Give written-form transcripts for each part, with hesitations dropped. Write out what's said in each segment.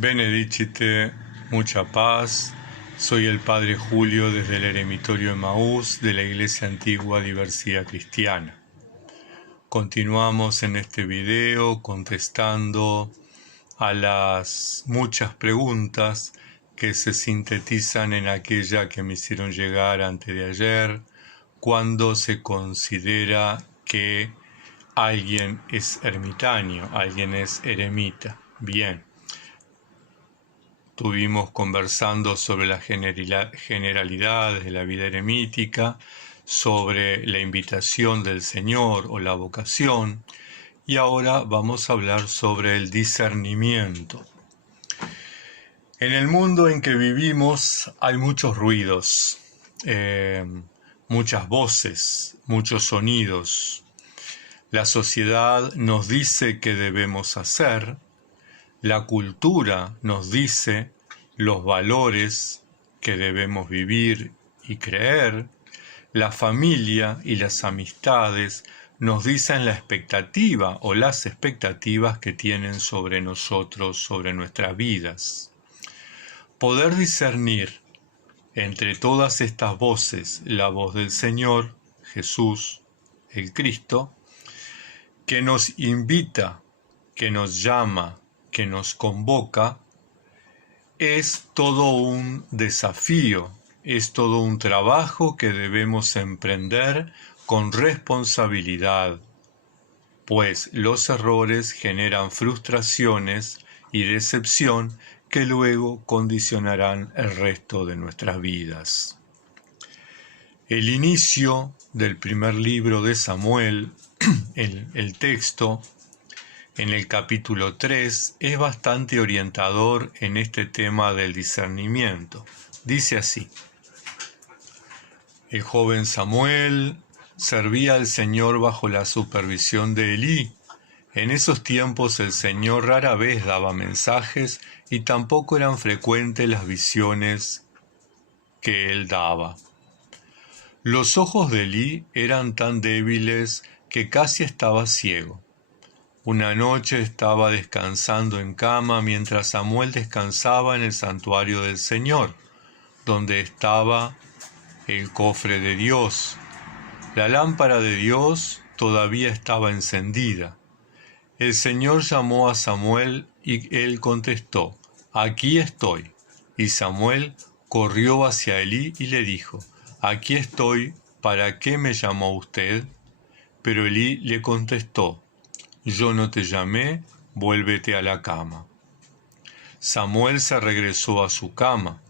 Benedicite, mucha paz. Soy el Padre Julio desde el Eremitorio Emaús de la Iglesia Antigua Diversidad Cristiana. Continuamos en este video contestando a las muchas preguntas que se sintetizan en aquella que me hicieron llegar antes de ayer, cuando se considera que alguien es ermitaño, alguien es eremita. Bien. Estuvimos conversando sobre las generalidades de la vida eremítica, sobre la invitación del Señor o la vocación, y ahora vamos a hablar sobre el discernimiento. En el mundo en que vivimos hay muchos ruidos, muchas voces, muchos sonidos. La sociedad nos dice qué debemos hacer. La cultura nos dice los valores que debemos vivir y creer. La familia y las amistades nos dicen la expectativa o las expectativas que tienen sobre nosotros, sobre nuestras vidas. Poder discernir entre todas estas voces la voz del Señor, Jesús, el Cristo, que nos invita, que nos llama, que nos convoca, es todo un desafío, es todo un trabajo que debemos emprender con responsabilidad, pues los errores generan frustraciones y decepción que luego condicionarán el resto de nuestras vidas. El inicio del primer libro de Samuel, el texto, en el capítulo 3 es bastante orientador en este tema del discernimiento. Dice así: el joven Samuel servía al Señor bajo la supervisión de Elí. En esos tiempos el Señor rara vez daba mensajes y tampoco eran frecuentes las visiones que él daba. Los ojos de Elí eran tan débiles que casi estaba ciego. Una noche estaba descansando en cama mientras Samuel descansaba en el santuario del Señor, donde estaba el cofre de Dios. La lámpara de Dios todavía estaba encendida. El Señor llamó a Samuel y él contestó: «Aquí estoy». Y Samuel corrió hacia Elí y le dijo: «Aquí estoy, ¿para qué me llamó usted?». Pero Elí le contestó: «Yo no te llamé, vuélvete a la cama». Samuel se regresó a su cama.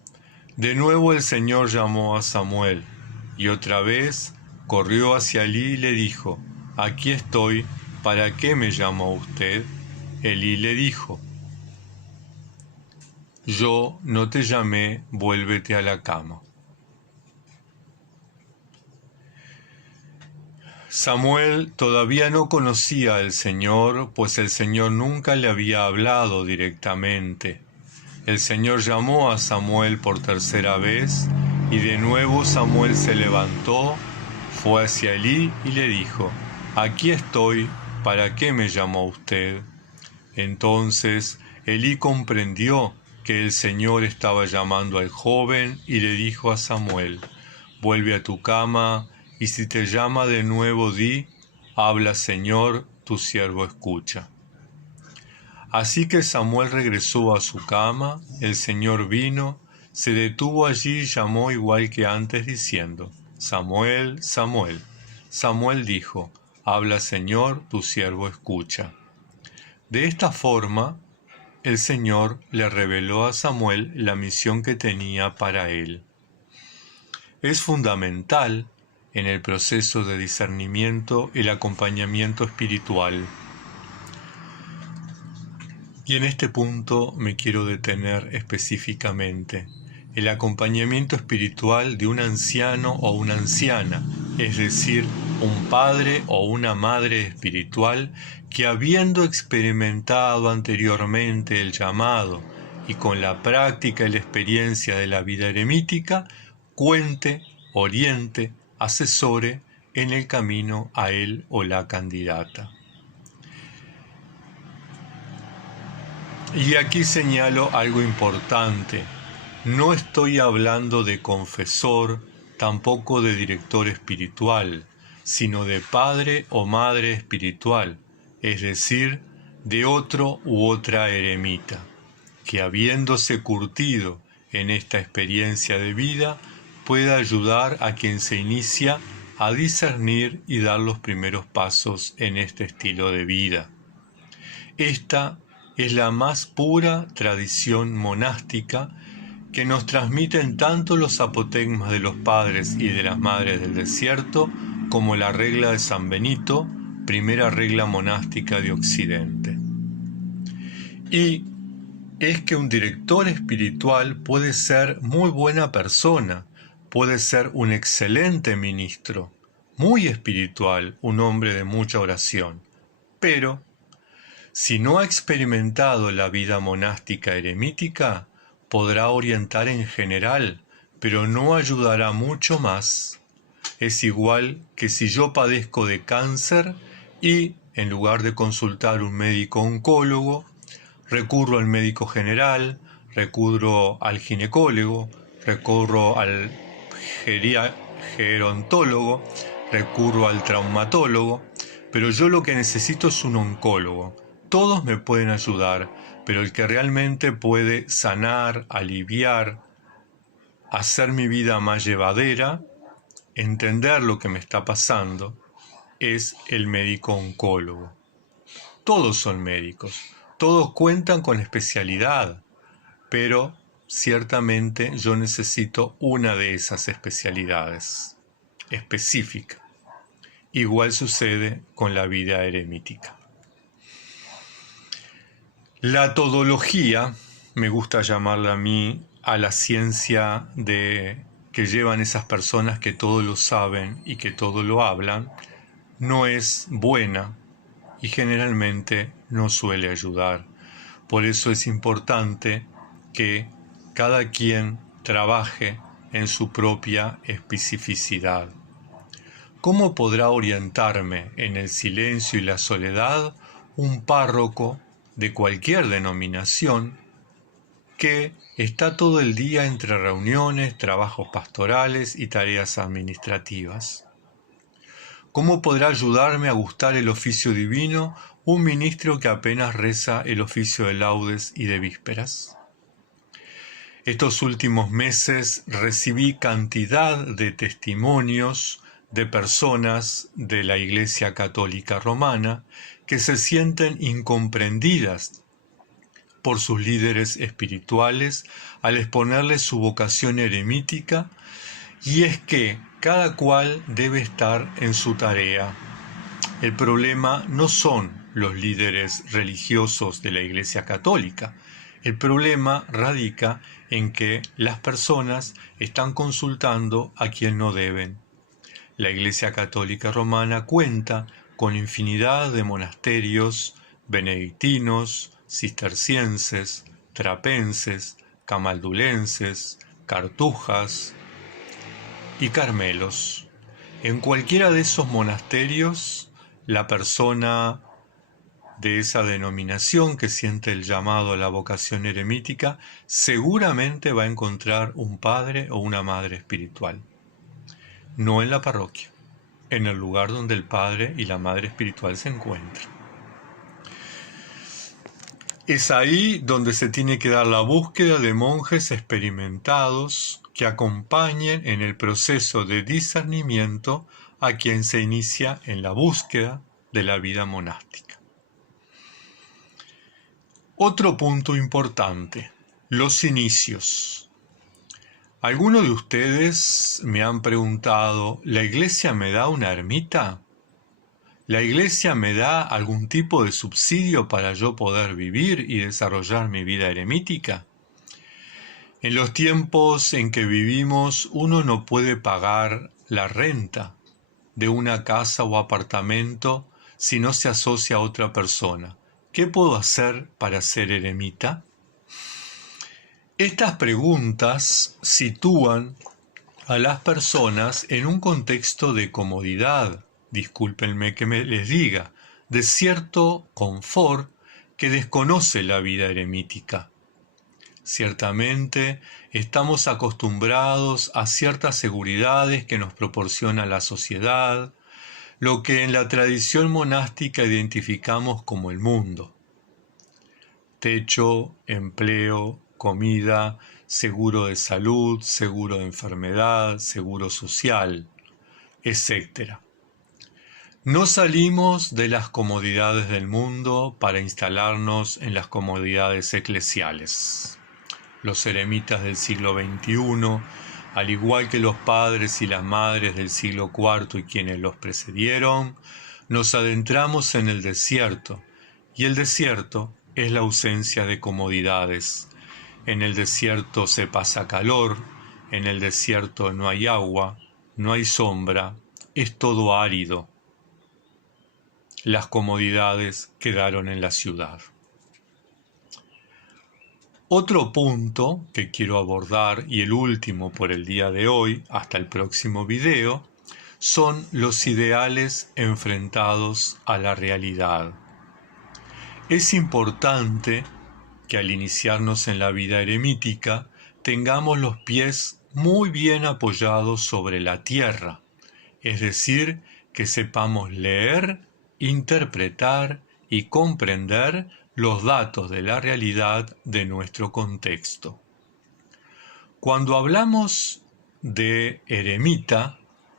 De nuevo el Señor llamó a Samuel, y otra vez corrió hacia Elí y le dijo: «Aquí estoy, ¿para qué me llamó usted?». Elí le dijo: «Yo no te llamé, vuélvete a la cama». Samuel todavía no conocía al Señor, pues el Señor nunca le había hablado directamente. El Señor llamó a Samuel por tercera vez, y de nuevo Samuel se levantó, fue hacia Elí y le dijo: «Aquí estoy, ¿para qué me llamó usted?». Entonces Elí comprendió que el Señor estaba llamando al joven y le dijo a Samuel: «Vuelve a tu cama, y si te llama de nuevo, di: habla, Señor, tu siervo escucha». Así que Samuel regresó a su cama, el Señor vino, se detuvo allí y llamó igual que antes diciendo: «Samuel, Samuel». Samuel dijo: «Habla, Señor, tu siervo escucha». De esta forma, el Señor le reveló a Samuel la misión que tenía para él. Es fundamental en el proceso de discernimiento el acompañamiento espiritual. Y en este punto me quiero detener específicamente. El acompañamiento espiritual de un anciano o una anciana, es decir, un padre o una madre espiritual que, habiendo experimentado anteriormente el llamado y con la práctica y la experiencia de la vida eremítica, cuente, oriente, asesore en el camino a él o la candidata. Y aquí señalo algo importante. No estoy hablando de confesor, tampoco de director espiritual, sino de padre o madre espiritual, es decir, de otro u otra eremita, que habiéndose curtido en esta experiencia de vida, pueda ayudar a quien se inicia a discernir y dar los primeros pasos en este estilo de vida. Esta es la más pura tradición monástica que nos transmiten tanto los apotegmas de los padres y de las madres del desierto como la regla de San Benito, primera regla monástica de Occidente. Y es que un director espiritual puede ser muy buena persona, puede ser un excelente ministro, muy espiritual, un hombre de mucha oración, pero si no ha experimentado la vida monástica eremítica, podrá orientar en general, pero no ayudará mucho más. Es igual que si yo padezco de cáncer y, en lugar de consultar un médico oncólogo, recurro al médico general, recurro al ginecólogo, recurro al gerontólogo, recurro al traumatólogo, pero yo lo que necesito es un oncólogo. Todos me pueden ayudar, pero el que realmente puede sanar, aliviar, hacer mi vida más llevadera, entender lo que me está pasando, es el médico oncólogo. Todos son médicos, todos cuentan con especialidad, pero ciertamente yo necesito una de esas especialidades específica. Igual sucede con la vida eremítica. La todología, me gusta llamarla a mí, a la ciencia que llevan esas personas que todo lo saben y que todo lo hablan, no es buena y generalmente no suele ayudar. Por eso es importante que cada quien trabaje en su propia especificidad. ¿Cómo podrá orientarme en el silencio y la soledad un párroco de cualquier denominación que está todo el día entre reuniones, trabajos pastorales y tareas administrativas? ¿Cómo podrá ayudarme a gustar el oficio divino un ministro que apenas reza el oficio de laudes y de vísperas? Estos últimos meses recibí cantidad de testimonios de personas de la Iglesia Católica Romana que se sienten incomprendidas por sus líderes espirituales al exponerles su vocación eremítica, y es que cada cual debe estar en su tarea. El problema no son los líderes religiosos de la Iglesia Católica. El problema radica en que las personas están consultando a quien no deben. La Iglesia Católica Romana cuenta con infinidad de monasterios benedictinos, cistercienses, trapenses, camaldulenses, cartujas y carmelos. En cualquiera de esos monasterios, la persona de esa denominación que siente el llamado a la vocación eremítica seguramente va a encontrar un padre o una madre espiritual. No en la parroquia, en el lugar donde el padre y la madre espiritual se encuentran. Es ahí donde se tiene que dar la búsqueda de monjes experimentados que acompañen en el proceso de discernimiento a quien se inicia en la búsqueda de la vida monástica. Otro punto importante, los inicios. Algunos de ustedes me han preguntado, ¿la Iglesia me da una ermita? ¿La Iglesia me da algún tipo de subsidio para yo poder vivir y desarrollar mi vida eremítica? En los tiempos en que vivimos, uno no puede pagar la renta de una casa o apartamento si no se asocia a otra persona. ¿Qué puedo hacer para ser eremita? Estas preguntas sitúan a las personas en un contexto de comodidad, discúlpenme que les diga, de cierto confort que desconoce la vida eremítica. Ciertamente, estamos acostumbrados a ciertas seguridades que nos proporciona la sociedad, lo que en la tradición monástica identificamos como el mundo. Techo, empleo, comida, seguro de salud, seguro de enfermedad, seguro social, etc. No salimos de las comodidades del mundo para instalarnos en las comodidades eclesiales. Los eremitas del siglo XXI, al igual que los padres y las madres del siglo IV y quienes los precedieron, nos adentramos en el desierto, y el desierto es la ausencia de comodidades. En el desierto se pasa calor, en el desierto no hay agua, no hay sombra, es todo árido. Las comodidades quedaron en la ciudad. Otro punto que quiero abordar, y el último por el día de hoy, hasta el próximo video, son los ideales enfrentados a la realidad. Es importante que al iniciarnos en la vida eremítica tengamos los pies muy bien apoyados sobre la tierra, es decir, que sepamos leer, interpretar y comprender los datos de la realidad de nuestro contexto. Cuando hablamos de eremita,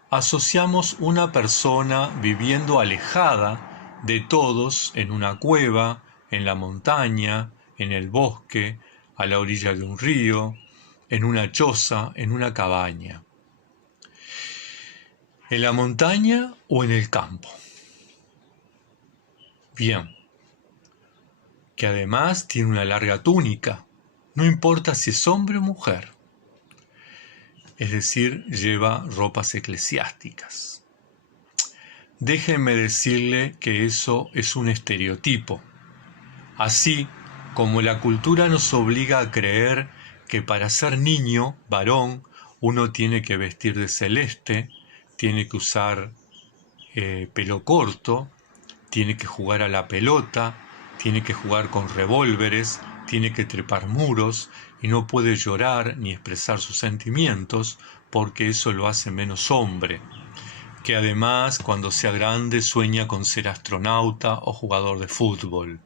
asociamos una persona viviendo alejada de todos en una cueva, en la montaña, en el bosque, a la orilla de un río, en una choza, en una cabaña. ¿En la montaña o en el campo? Bien. Que además tiene una larga túnica, no importa si es hombre o mujer, es decir, lleva ropas eclesiásticas. Déjenme decirle que eso es un estereotipo, así como la cultura nos obliga a creer que para ser niño, varón, uno tiene que vestir de celeste, tiene que usar pelo corto, tiene que jugar a la pelota, tiene que jugar con revólveres, tiene que trepar muros y no puede llorar ni expresar sus sentimientos porque eso lo hace menos hombre, que además cuando sea grande sueña con ser astronauta o jugador de fútbol.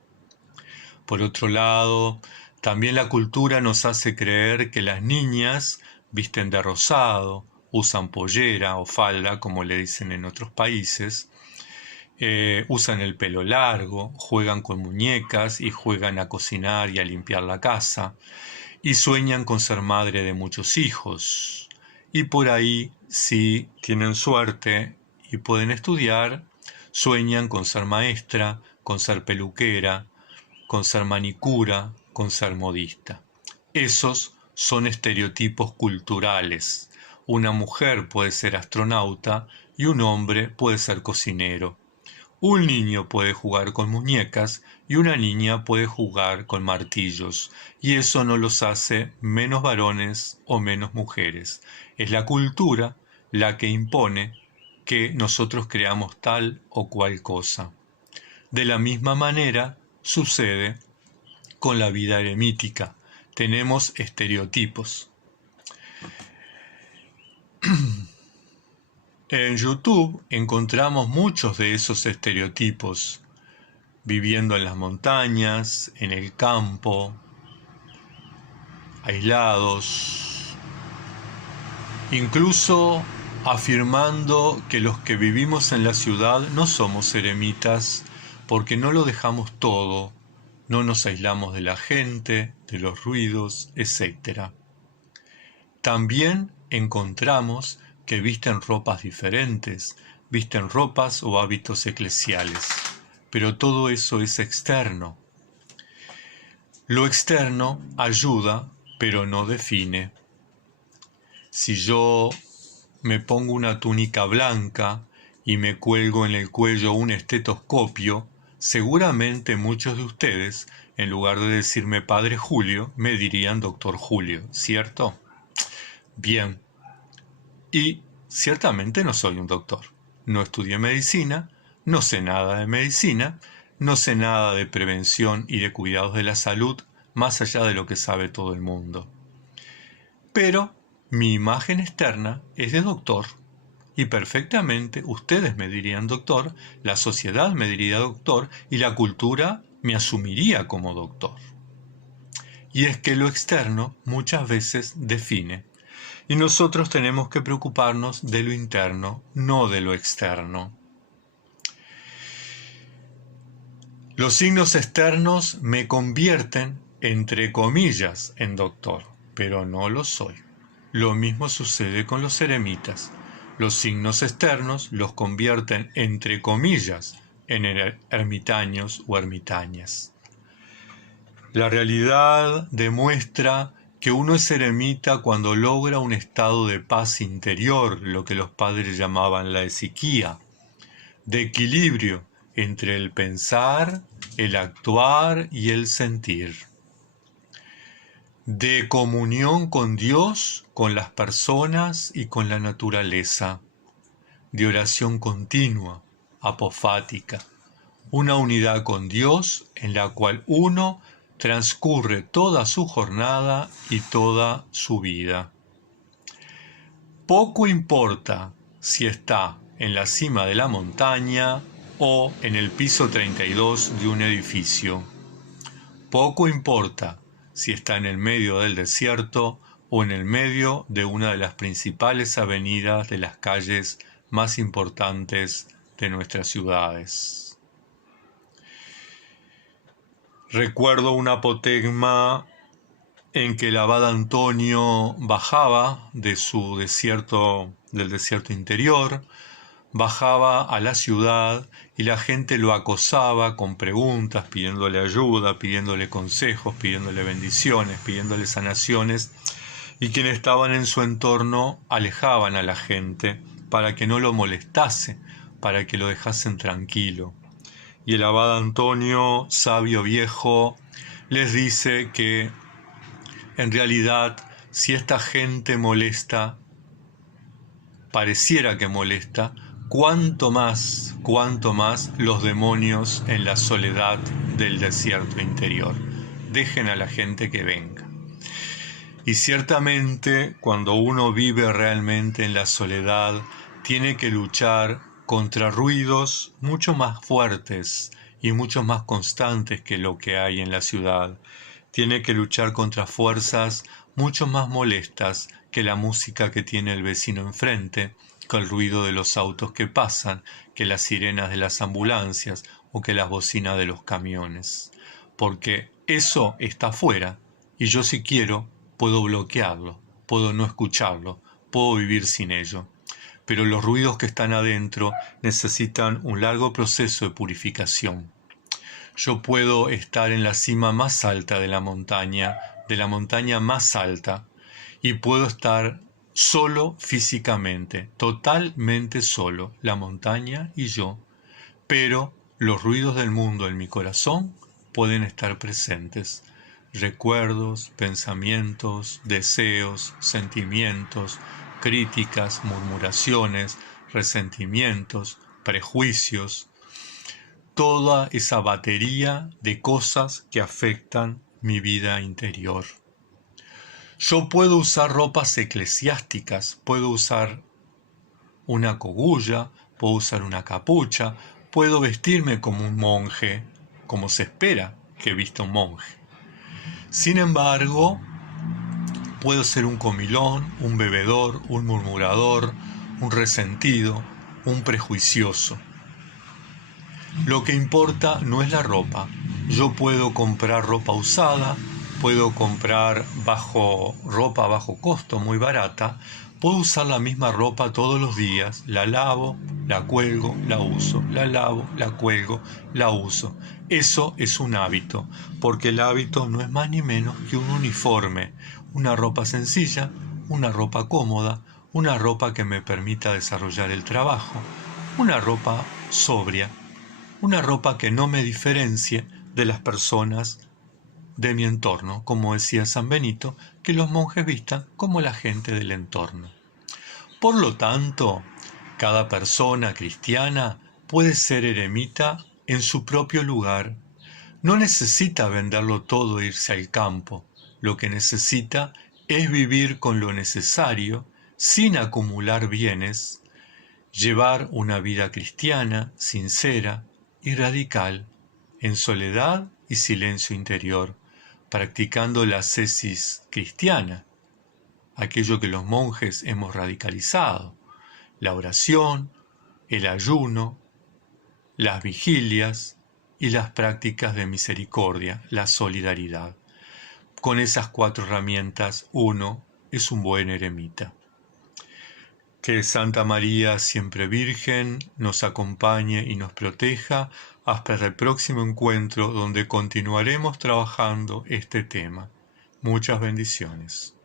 Por otro lado, también la cultura nos hace creer que las niñas visten de rosado, usan pollera o falda, como le dicen en otros países, usan el pelo largo, juegan con muñecas y juegan a cocinar y a limpiar la casa, y sueñan con ser madre de muchos hijos. Y por ahí, si tienen suerte y pueden estudiar, sueñan con ser maestra, con ser peluquera, con ser manicura, con ser modista. Esos son estereotipos culturales. Una mujer puede ser astronauta y un hombre puede ser cocinero. Un niño puede jugar con muñecas y una niña puede jugar con martillos, y eso no los hace menos varones o menos mujeres. Es la cultura la que impone que nosotros creamos tal o cual cosa. De la misma manera sucede con la vida eremítica. Tenemos estereotipos. En YouTube encontramos muchos de esos estereotipos, viviendo en las montañas, en el campo, aislados, incluso afirmando que los que vivimos en la ciudad no somos eremitas porque no lo dejamos todo, no nos aislamos de la gente, de los ruidos, etc. También encontramos que visten ropas diferentes, visten ropas o hábitos eclesiales, pero todo eso es externo. Lo externo ayuda, pero no define. Si yo me pongo una túnica blanca y me cuelgo en el cuello un estetoscopio, seguramente muchos de ustedes, en lugar de decirme Padre Julio, me dirían Doctor Julio, ¿cierto? Bien. Y ciertamente no soy un doctor. No estudié medicina, no sé nada de medicina, no sé nada de prevención y de cuidados de la salud, más allá de lo que sabe todo el mundo. Pero mi imagen externa es de doctor, y perfectamente ustedes me dirían doctor, la sociedad me diría doctor, y la cultura me asumiría como doctor. Y es que lo externo muchas veces define, y nosotros tenemos que preocuparnos de lo interno, no de lo externo. Los signos externos me convierten, entre comillas, en doctor, pero no lo soy. Lo mismo sucede con los eremitas. Los signos externos los convierten, entre comillas, en ermitaños o ermitañas. La realidad demuestra que uno es eremita cuando logra un estado de paz interior, lo que los padres llamaban la esiquía, de equilibrio entre el pensar, el actuar y el sentir, de comunión con Dios, con las personas y con la naturaleza, de oración continua, apofática, una unidad con Dios en la cual uno transcurre toda su jornada y toda su vida. Poco importa si está en la cima de la montaña o en el piso 32 de un edificio. Poco importa si está en el medio del desierto o en el medio de una de las principales avenidas de las calles más importantes de nuestras ciudades. Recuerdo un apotegma en que el abad Antonio bajaba de su desierto, del desierto interior, bajaba a la ciudad y la gente lo acosaba con preguntas, pidiéndole ayuda, pidiéndole consejos, pidiéndole bendiciones, pidiéndole sanaciones, y quienes estaban en su entorno alejaban a la gente para que no lo molestase, para que lo dejasen tranquilo. Y el abad Antonio, sabio viejo, les dice que en realidad, si esta gente molesta, pareciera que molesta, cuánto más los demonios en la soledad del desierto interior. Dejen a la gente que venga. Y ciertamente, cuando uno vive realmente en la soledad, tiene que luchar contra ruidos mucho más fuertes y mucho más constantes que lo que hay en la ciudad. Tiene que luchar contra fuerzas mucho más molestas que la música que tiene el vecino enfrente, que el ruido de los autos que pasan, que las sirenas de las ambulancias o que las bocinas de los camiones. Porque eso está afuera y yo si quiero puedo bloquearlo, puedo no escucharlo, puedo vivir sin ello. Pero los ruidos que están adentro necesitan un largo proceso de purificación. Yo puedo estar en la cima más alta de la montaña más alta, y puedo estar solo físicamente, totalmente solo, la montaña y yo, pero los ruidos del mundo en mi corazón pueden estar presentes. Recuerdos, pensamientos, deseos, sentimientos, críticas, murmuraciones, resentimientos, prejuicios, toda esa batería de cosas que afectan mi vida interior. Yo puedo usar ropas eclesiásticas, puedo usar una cogulla, puedo usar una capucha, puedo vestirme como un monje, como se espera que vista un monje. Sin embargo, puedo ser un comilón, un bebedor, un murmurador, un resentido, un prejuicioso. Lo que importa no es la ropa. Yo puedo comprar ropa usada, puedo comprar ropa bajo costo, muy barata, puedo usar la misma ropa todos los días, la lavo, la cuelgo, la uso, la lavo, la cuelgo, la uso. Eso es un hábito, porque el hábito no es más ni menos que un uniforme, una ropa sencilla, una ropa cómoda, una ropa que me permita desarrollar el trabajo, una ropa sobria, una ropa que no me diferencie de las personas de mi entorno, como decía San Benito, que los monjes vistan como la gente del entorno. Por lo tanto, cada persona cristiana puede ser eremita en su propio lugar. No necesita venderlo todo e irse al campo. Lo que necesita es vivir con lo necesario, sin acumular bienes, llevar una vida cristiana, sincera y radical, en soledad y silencio interior, practicando la ascesis cristiana, aquello que los monjes hemos radicalizado, la oración, el ayuno, las vigilias y las prácticas de misericordia, la solidaridad. Con esas 4 herramientas uno es un buen eremita. Que Santa María, siempre Virgen, nos acompañe y nos proteja hasta el próximo encuentro donde continuaremos trabajando este tema. Muchas bendiciones.